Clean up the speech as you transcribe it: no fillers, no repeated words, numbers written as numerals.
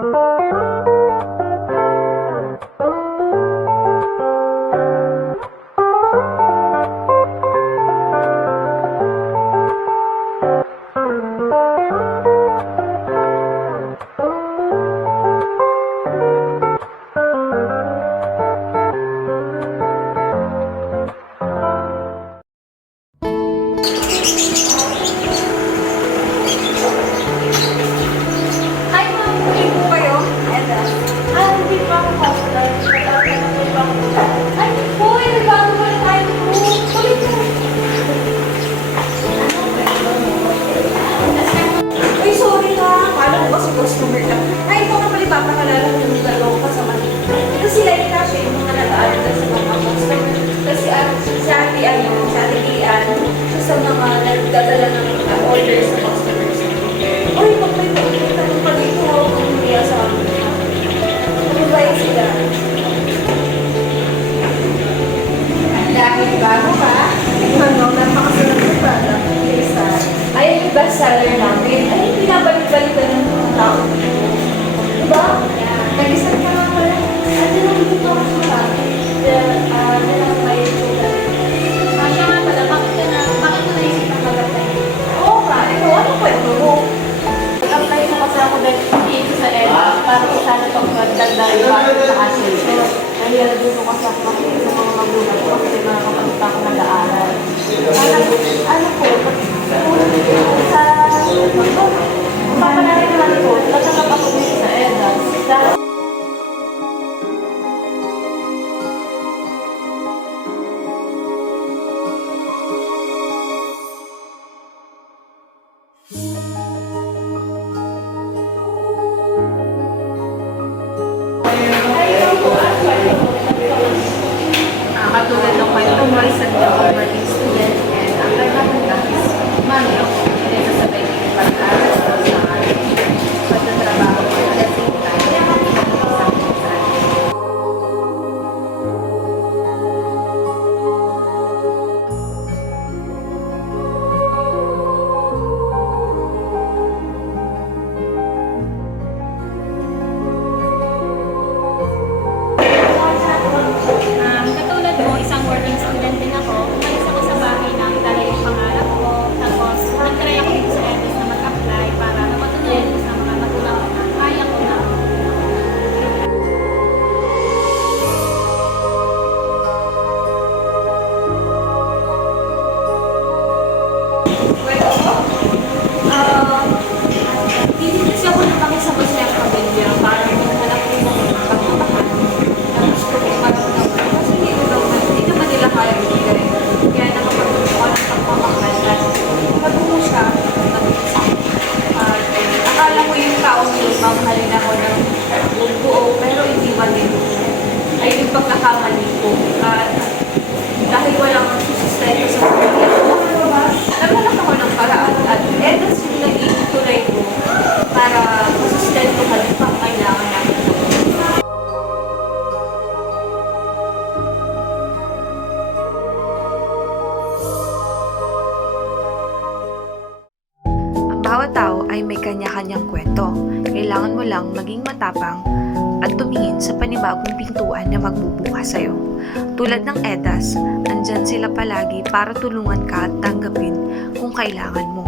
Hi, ma'am. Tuloy po kayo? Hindi pa ako pasok. Ay, boy, nagbago pa rin tayo po. Tuloy po. Uy, sorry ha. Kala ko kasi customer lang. Ay, ito nga pala ipapakalala ko yung dalawang kasama niyo. Ito sila yung kasi yung mga nag-aaral sa mga customer. Kasi si Ate Ian, siya sa mga nagdadala ng orders sa customers. Uy, pag may pagkita mo pa dito, huwag kang humiya sa amin. Mag-invite sila. Dahil bago ka, napakasarap ng product. Ayun yung best seller namin. Ay, pinabalik-balikan ng mga tao. Diba? Nag-isang ka nga pala. At yun ang dito ako sa akin. Nilang may sulat. Siya nga pala, bakit mo naisip ang mag-apply? Oo ka, ikaw, anong kwento mo? Apply na kasi ako dito sa EDA para ko sana pagdagdag para sa asin. Kaya dito kasi ako makikita sa mga magulang ko kasi mga kapatid ako nag-aaral. Ano po, sa papanarin naman po, natanggap ako dito sa EDA. Dahil katulad ng kwento mo, isang working student and ang kailangan ka is money ako. Hindi sasabay ko yung pag-aaral sa pagtatrabaho ko at the same time. Kaya kami nag-isang minsan. Katulad mo, isang working student din ako. Umalis ako sa bahay na dala yung pangarap ko. Tapos, nag-try ako dito sa EDS na mag-apply para mapatunayan ko sa mga magulang ko na kaya ko na. Well, hindi kasi ako nakakisabot sa yung pamilya para maghanap ko ng pagmamahal. Tapos ko kung matunaw. Kasi hindi naman nila kaya bigay. Kaya nakapagmumukha ng pagmamahal at matungo siya. Akala ko yung taong yun, mamahalin ako ng buo, pero hindi malino. Ay yung pagkakamali ko. At dahil walang susustento sa pamilya ko, naghanap ako ng paraan. At etos yung naging tulay ko para masustentuhan yung pangkailangan namin. Ang bawat tao ay may kanya-kanyang kwento. Kailangan mo lang maging matapang at tumingin sa panibagong pintuan na magbubukas sa'yo. Tulad ng EDAS, andyan sila palagi para tulungan ka at tanggapin kung kailangan mo.